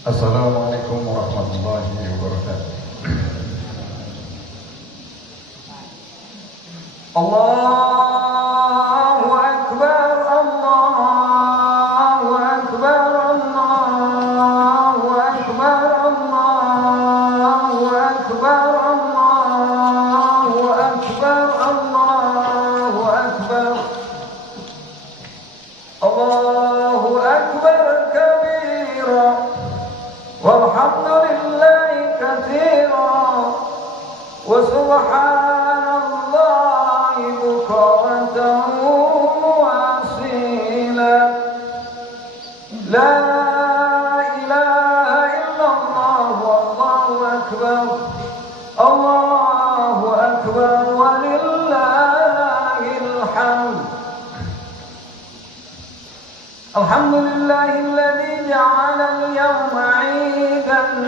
Assalamualaikum warahmatullahi wabarakatuh. Allahu Akbar, Allahu Akbar, Allahu Akbar, Allahu Akbar, Allahu Akbar, Allahu Akbar, Allahu Akbar kabira. Walhamdulillahi katsira wa subhanallahi bukratan wa asila. La ilaha illallah wallahu akbar. Allahu akbar walillahil hamd. Alhamdulillahilladzi ja'ala al-yawma 'iidan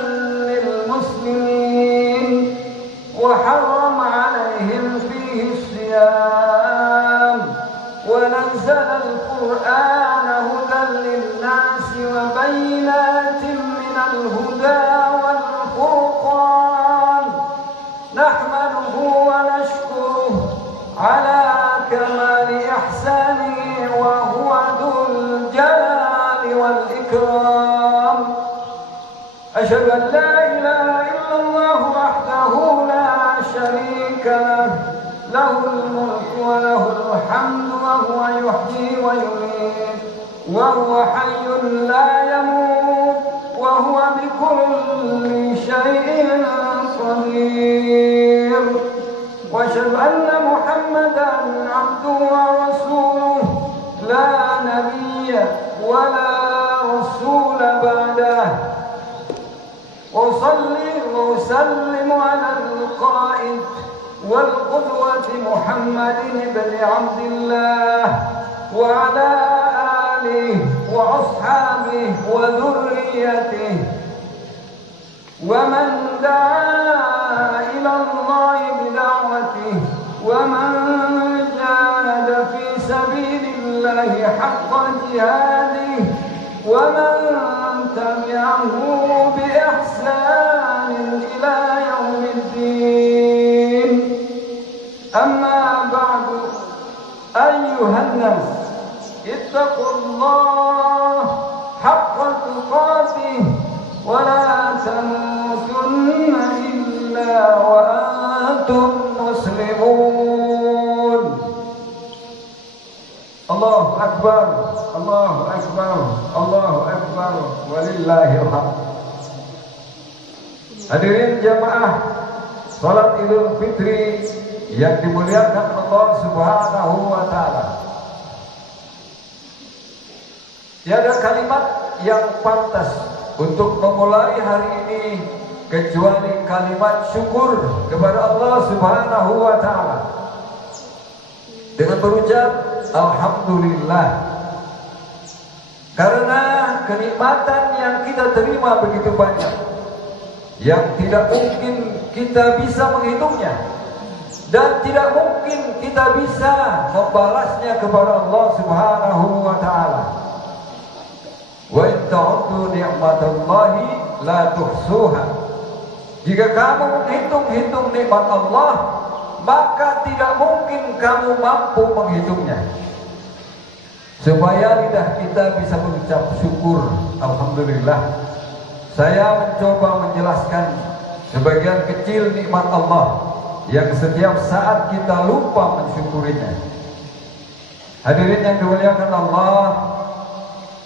lil-muslimin wa harrama 'alayhim fihi as-siyam wa nazzala al-Qur'ana hudan lin-nasi wa bayyinatin minal huda wal-furqan. Nahmaduhu wa nashkuruhu 'ala kamali ihsanihi wa huwa dhul jalali wal ikram. Asyhadu an la ilaha illallah wahdahu la syarika lah, lahul mulku wa lahul hamdu wa huwa yuhyi wa yumiit wa huwa hayyun la yamut wa huwa bikulli syai'in qadir. Wa asyhadu anna Muhammadan 'abduhu wa rasuluhu la nabiyya wa la rasula ba'dah. Usalli wa usallimu ala al-qa'id wal qudwati Muhammadin ibn Abdillah wa ala alihi wa ashabihi wa dhurriyyatihi wa man da'a ila Allah bida'watihi wa man jahada fi sabilillahi haqqa jihadihi wa man tabi'ahu bi ihsanin ila yaumiddin. Amma ba'du, ayyuhan nas, ittaqullah haqqa tuqatih wa la tamutunna illa wa antum muslimun. Allahu Akbar, Allahu Akbar, Allahu Akbar, walillahil hamd. Hadirin jamaah salat Idul Fitri yang dimuliakan Allah Subhanahu wa taala. Tiada kalimat yang pantas untuk memulai hari ini kecuali kalimat syukur kepada Allah Subhanahu wa taala dengan berucap alhamdulillah, karena kenikmatan yang kita terima begitu banyak yang tidak mungkin kita bisa menghitungnya dan tidak mungkin kita bisa membalasnya kepada Allah Subhanahu wa taala. Wa in ta'uddu ni'matallahi la tuhsuha. Jika kamu menghitung-hitung nikmat Allah, maka tidak mungkin kamu mampu menghitungnya. Supaya lidah kita bisa mengucap syukur, alhamdulillah, saya mencoba menjelaskan sebagian kecil nikmat Allah yang setiap saat kita lupa mensyukurinya. Hadirin yang dimuliakan Allah,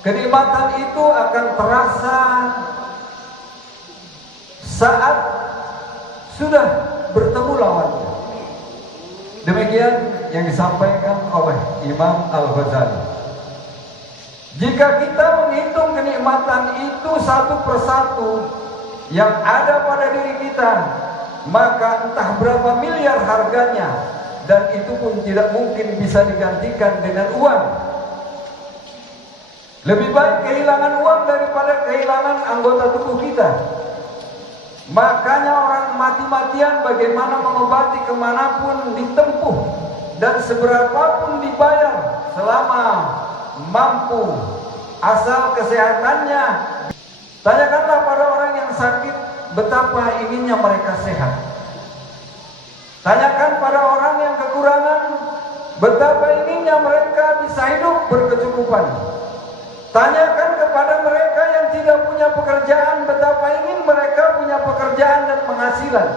kenikmatan itu akan terasa saat sudah bertemu lawannya. Demikian yang disampaikan oleh Imam Al-Ghazali. Jika kita menghitung kenikmatan itu satu persatu yang ada pada diri kita, maka entah berapa miliar harganya, dan itu pun tidak mungkin bisa digantikan dengan uang. Lebih baik kehilangan uang daripada kehilangan anggota tubuh kita. Makanya orang mati-matian bagaimana mengobati kemanapun ditempuh dan seberapapun dibayar selama mampu, asal kesehatannya Tanyakanlah pada orang yang sakit, betapa inginnya mereka sehat. Tanyakan pada orang yang kekurangan, betapa inginnya mereka bisa hidup berkecukupan. Tanyakan kepada mereka yang tidak punya pekerjaan, betapa ingin mereka punya pekerjaan dan penghasilan.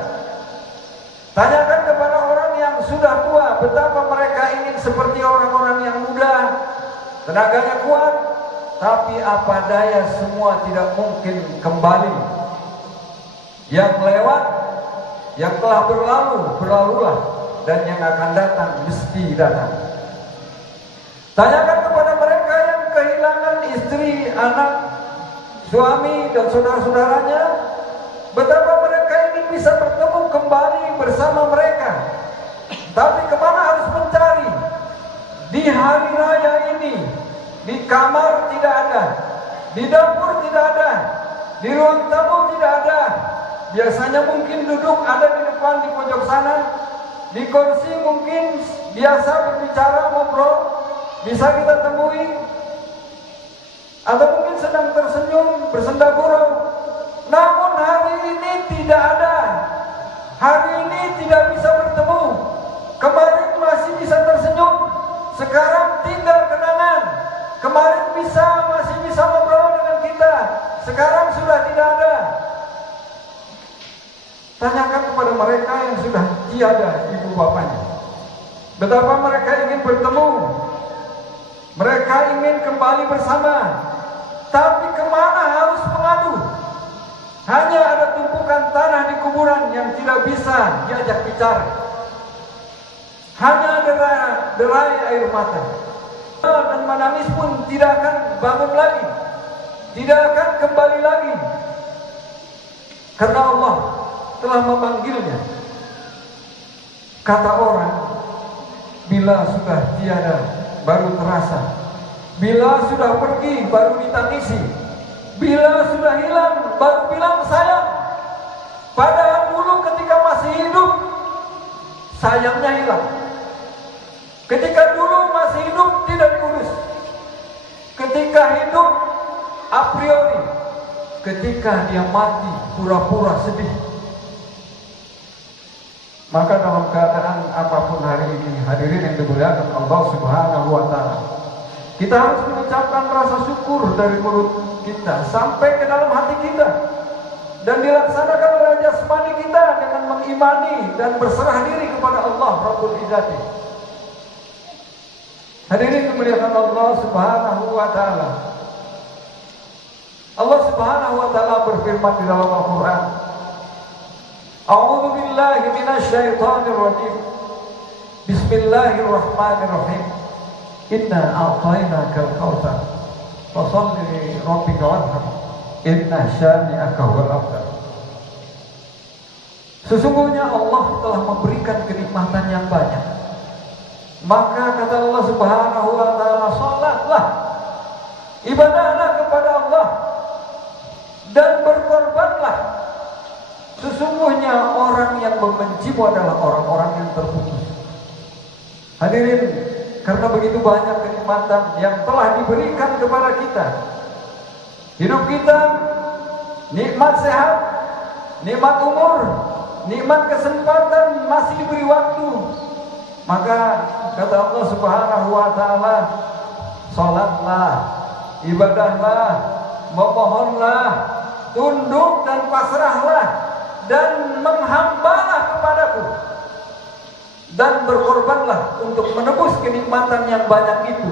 Tanyakan kepada orang yang sudah tua, betapa mereka ingin seperti orang-orang yang muda, tenaganya kuat, tapi apa daya semua tidak mungkin kembali. Yang lewat, yang telah berlalu, berlalulah, dan yang akan datang mesti datang. Tanyakan kepada mereka yang kehilangan istri, anak, suami, dan saudara-saudaranya, betapa mereka ingin bisa bertemu kembali bersama mereka. Tapi kemana harus mencari? Di hari raya ini, di kamar tidak ada, di dapur tidak ada, di ruang tamu tidak ada. Biasanya mungkin duduk ada di depan, di pojok sana, di kursi mungkin biasa berbicara, ngobrol, bisa kita temui, atau mungkin sedang tersenyum, bersenda gurau. Namun hari ini tidak ada. Hari ini tidak bisa bertemu. Kemarin masih bisa tersenyum, sekarang tinggal kenangan. Kemarin masih bisa ngobrol dengan kita, sekarang sudah tidak ada. Tanyakan kepada mereka yang sudah tiada ibu bapanya, betapa mereka ingin bertemu, mereka ingin kembali bersama. Tapi kemana harus mengadu? Hanya ada tumpukan tanah di kuburan yang tidak bisa diajak bicara. Hanya derai air mata, dan menangis pun tidak akan bangun lagi, tidak akan kembali lagi, karena Allah telah memanggilnya. Kata orang, bila sudah tiada baru terasa, bila sudah pergi baru ditangisi, bila sudah hilang baru bilang sayang. Padahal dulu ketika masih hidup, sayangnya hilang. Ketika dulu masih hidup tidak diurus. Ketika hidup a priori, ketika dia mati pura-pura sedih. Maka dalam keadaan apapun hari ini, hadirin yang dimuliakan Allah Subhanahu wa Ta'ala, kita harus mengucapkan rasa syukur dari mulut kita sampai ke dalam hati kita, dan dilaksanakan oleh jasmani kita dengan mengimani dan berserah diri kepada Allah Rabbul Izzati. Hadirin dimuliakan Allah Subhanahu wa Ta'ala, Allah Subhanahu wa Ta'ala berfirman di dalam Al-Quran, A'udzu billahi minasyaitonir rajim. Bismillahirrahmanirrahim. Inna a'tainakal kautsar. Fasholli li rabbika wanhar. Inna syani'aka huwal abtar. Sesungguhnya Allah telah memberikan kenikmatan yang banyak. Maka kata Allah Subhanahu wa Ta'ala, salatlah, ibadahlah kepada Allah, dan berkorbanlah. Sesungguhnya orang yang membencimu adalah orang-orang yang terputus. Hadirin, karena begitu banyak kenikmatan yang telah diberikan kepada kita, hidup kita, nikmat sehat, nikmat umur, nikmat kesempatan, masih diberi waktu. Maka kata Allah Subhanahu wa Ta'ala, salatlah, ibadahlah, memohonlah, tunduk dan pasrahlah, dan menghambalah kepadaku, dan berkorbanlah untuk menebus kenikmatan yang banyak itu.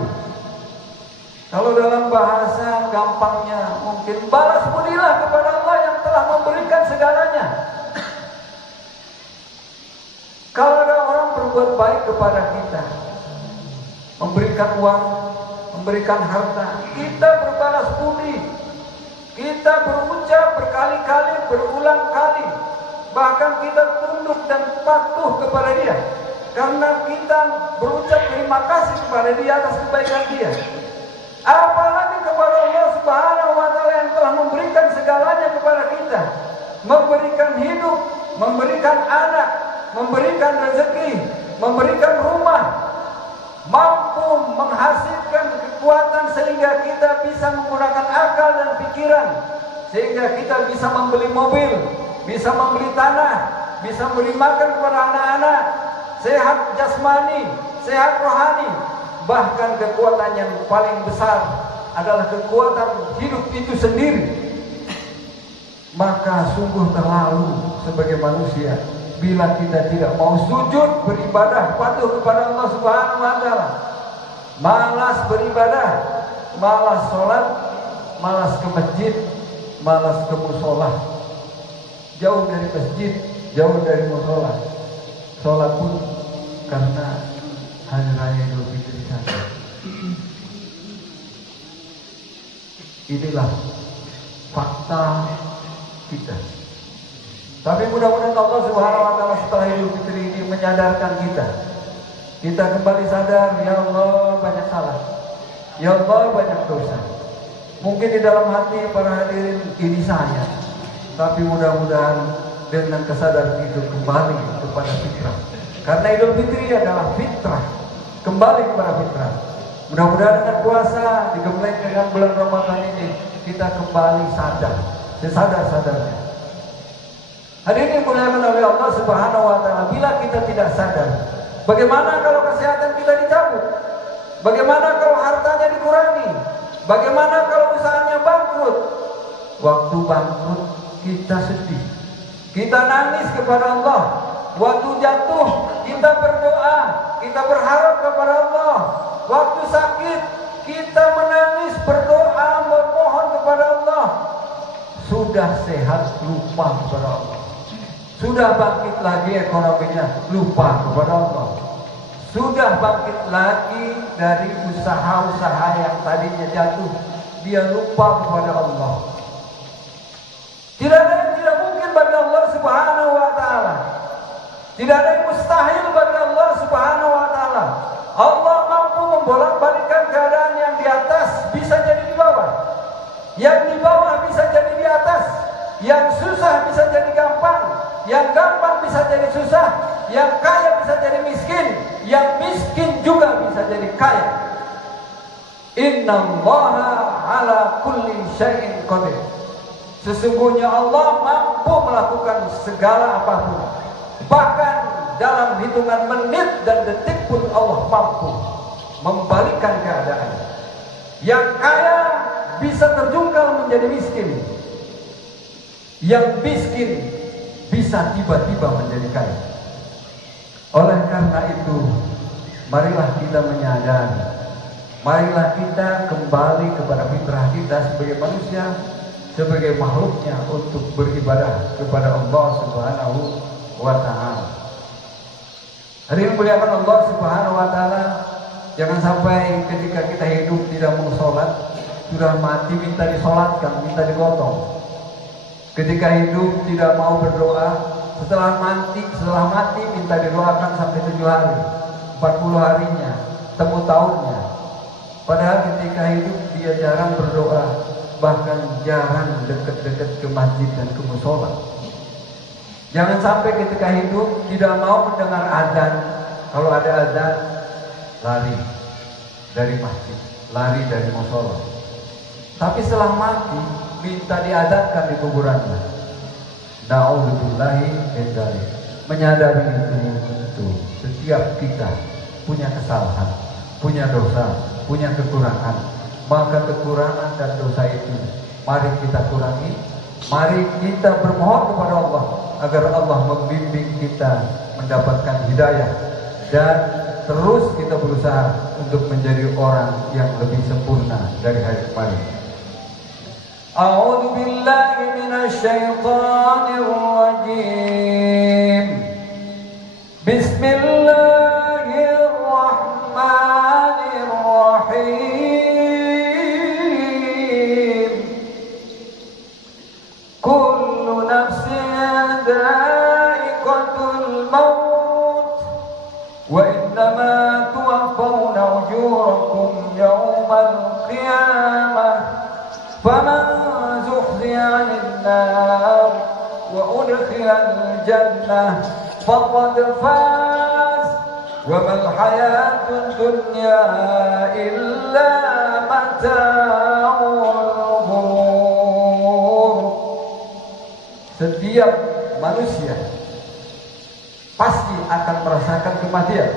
Kalau dalam bahasa gampangnya mungkin balas budilah kepada Allah yang telah memberikan segalanya. Kalau ada orang berbuat baik kepada kita, memberikan uang, memberikan harta, kita berbalas budi. Kita berucap berkali-kali, berulang kali, bahkan kita tunduk dan patuh kepada dia, karena kita berucap terima kasih kepada dia atas kebaikan dia. Apalagi kepada Allah Subhanahu wa Ta'ala yang telah memberikan segalanya kepada kita, memberikan hidup, memberikan anak, memberikan rezeki, memberikan rumah, mampu menghasilkan kekuatan sehingga kita bisa menggunakan akal dan pikiran, sehingga kita bisa membeli mobil, bisa membeli tanah, bisa memberi makan kepada anak-anak, sehat jasmani, sehat rohani. Bahkan kekuatan yang paling besar adalah kekuatan hidup itu sendiri. Maka sungguh terlalu sebagai manusia bila kita tidak mau sujud beribadah patuh kepada Allah Subhanahu wa taala. Malas beribadah, malas sholat, malas ke masjid, malas ke musola. Jauh dari masjid, jauh dari musola. Sholat pun karena hari raya Idul Fitri saja. Inilah fakta kita. Tapi mudah-mudahan Allah Subhanahu wa taala setelah Idul Fitri ini menyadarkan kita. Kita kembali sadar, ya Allah banyak salah. Ya Allah banyak dosa. Mungkin di dalam hati para hadirin ini saya. Tapi mudah-mudahan dengan kesadaran itu kembali kepada fitrah. Karena Idul Fitri adalah fitrah. Kembali kepada fitrah. Mudah-mudahan dengan puasa digembleng dengan bulan Ramadan ini kita kembali sadar, sesadar-sadarnya. Hadirin dimuliakan oleh Allah Subhanahu wa taala, bila kita tidak sadar, bagaimana kalau kesehatan kita dicabut? Bagaimana kalau hartanya dikurangi? Bagaimana kalau usahanya bangkrut? Waktu bangkrut kita sedih, kita nangis kepada Allah. Waktu jatuh kita berdoa, kita berharap kepada Allah. Waktu sakit kita menangis, berdoa, memohon kepada Allah. Sudah sehat lupa kepada Allah. Sudah bangkit lagi ekonominya, lupa kepada Allah. Sudah bangkit lagi dari usaha-usaha yang tadinya jatuh, dia lupa kepada Allah. Tidak ada yang tidak mungkin bagi Allah Subhanahu wa taala. Tidak ada yang mustahil bagi Allah Subhanahu wa taala. Allah mampu membolak-balikkan keadaan yang di atas bisa jadi di bawah. Yang di bawah bisa jadi di atas. Yang susah bisa jadi gampang. Yang gampang bisa jadi susah. Yang kaya bisa jadi miskin. Yang miskin juga bisa jadi kaya. Innallaha ala kulli syai'in qadir. Sesungguhnya Allah mampu melakukan segala apapun. Bahkan dalam hitungan menit dan detik pun Allah mampu membalikkan keadaan. Yang kaya bisa terjungkal menjadi miskin. Yang miskin bisa tiba-tiba menjadi kaya. Oleh karena itu, marilah kita menyadari, marilah kita kembali kepada fitrah kita sebagai manusia, sebagai makhluknya untuk beribadah kepada Allah Subhanahu wa ta'ala. Hari ini muliakan Allah Subhanahu wa ta'ala. Jangan sampai ketika kita hidup tidak mau sholat, sudah mati minta disolatkan, minta digotong. Ketika hidup tidak mau berdoa, setelah mati minta didoakan sampai 7 hari, 40 harinya, temu tahunnya. Padahal ketika hidup dia jarang berdoa, bahkan jarang dekat-dekat ke masjid dan ke musola. Jangan sampai ketika hidup tidak mau mendengar azan. Kalau ada azan, lari dari masjid, lari dari musola. Tapi setelah mati, minta diazankan di kuburannya. Na'udzubillahi min dzalik. Menyadari itu, setiap kita punya kesalahan, punya dosa, punya kekurangan. Maka kekurangan dan dosa itu mari kita kurangi. Mari kita bermohon kepada Allah agar Allah membimbing kita mendapatkan hidayah, dan terus kita berusaha untuk menjadi orang yang lebih sempurna dari hari kemarin. A'udzu billahi minasy syaithanir rajim. Bismillahirrahmanirrahim. Kullu nafsin dha'iqatul maut wa innama tuwaffawna ujurakum yawmal qiyamah. Faman zuhziha 'anil nar wa udkhilal jannah faqad faz wa mal hayatud dunya illa mata'ul ghurur. setiap manusia pasti akan merasakan kematian,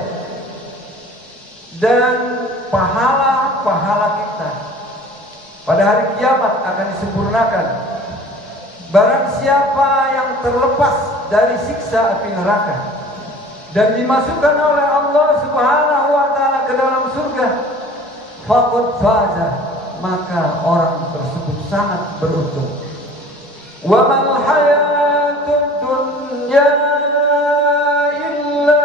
dan pahala-pahala kita pada hari kiamat akan disempurnakan. Barang siapa yang terlepas dari siksa api neraka dan dimasukkan oleh Allah Subhanahu wa taala ke dalam surga, faqad faza, maka orang tersebut sangat beruntung. Wa mal hayatud dunya illa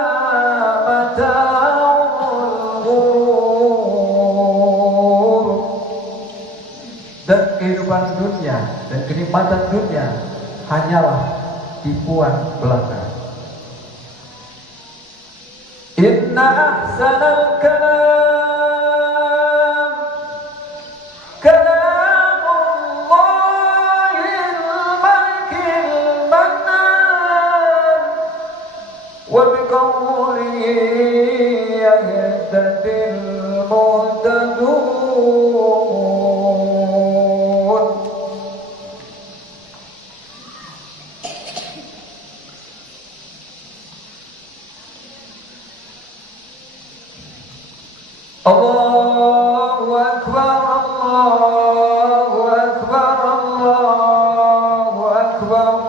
mata'ul ghurur. Dan kehidupan dunia dan kenikmatan dunia hanyalah tipuan belaka. Inna ahsanal kalam kalamullahil malikil mannan, wa biqawlihi yahtadil muhtadun. Allahu Akbar, Allahu Akbar, Allahu Akbar,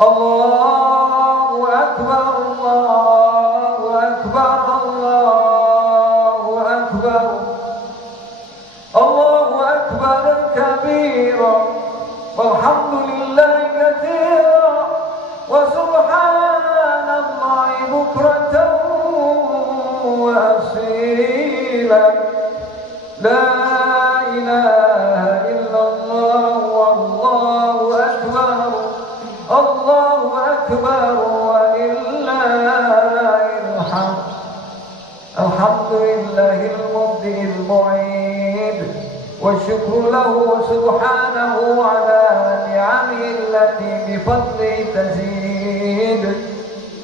Allahu Akbar, Allahu Akbar, Allahu Akbar, Allahu Akbar kabira, walhamdulillahi katsira, wa subhanallahi bukratan wa asila. La ilaha illallah wallahu akbar, Allahu akbar wa lillahil hamd. Alhamdulillahil mubdi'il mu'id, wa syukru lahu subhanahu ala ni'amihi allati bifadli tazid.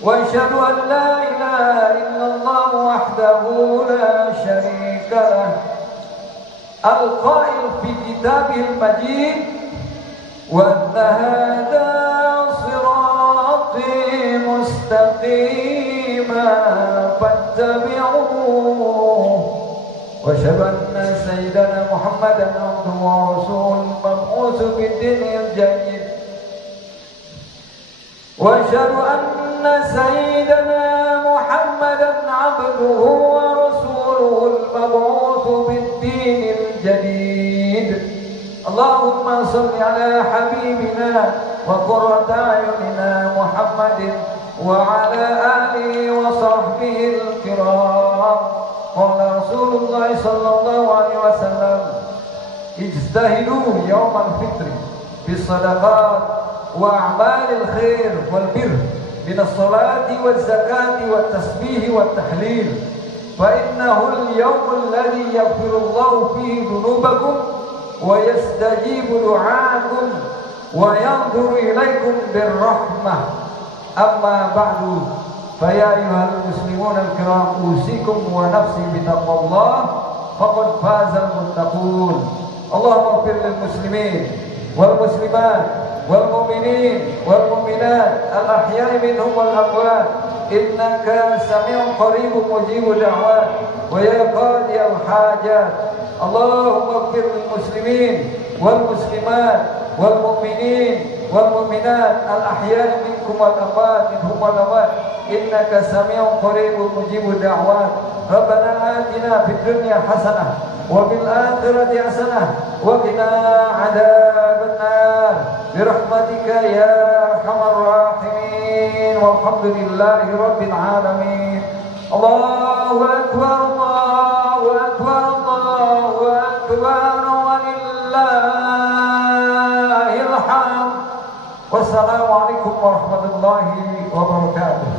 Wa asyhadu an la ilaha illallah wahdahu la syarika lah, al-qail fi kitabihil majid, wa anna hadha sirati mustaqima fattabi'uhu, wa asyhadu anna sayyidana Muhammadan abduhu wa rasuluhu mab'uts bid-dinil jayyid, wa asyhadu anna sayyidana Muhammadan abduhu wa rasuluhu mab'uts bid-dinil jadid. Allahumma salli ala habibina wa qurrati a'yunina Muhammadin wa ala alihi wa sahbihi al-kiram. Qala Rasulullah sallallahu alaihi wasallam, ijtahidu yawmal fitri bis sadaqat wa a'malil khair wal birr min as-salati waz zakati wat tasbih wat tahlil, fa innahu al-yawm alladhi yaghfiru Allahu fihi dhunubakum wa yastajibu du'aakum wa yanzuru ilaykum birrahmah. Amma ba'du, fa ya ayyuhal muslimun al-kiram, usikum wa nafsi bitaqwallah, faqad fazal muttaqun. Allahumma ighfir lil muslimin wal muslimat wal mu'minin wal mu'minat al ahya'i minhum wal amwat, innaka sami'un qaribun mujibud da'wat, wa ya qadi al hajat. Allahumma ighfir lil muslimin wal muslimat wal mu'minin wal mu'minat al ahya'i minkum wal amwat innaka sami'un qaribun mujibud da'wat. Rabbana atina fid dunya hasanah wa fil akhirati hasanah wa qina adzaban nar birahmatika ya arhamar rahimin, walhamdulillahi rabbil alamin. Allahu akbar, Allahu akbar, Allahu akbar, walillahil hamd. Wassalamualaikum warahmatullahi wabarakatuh.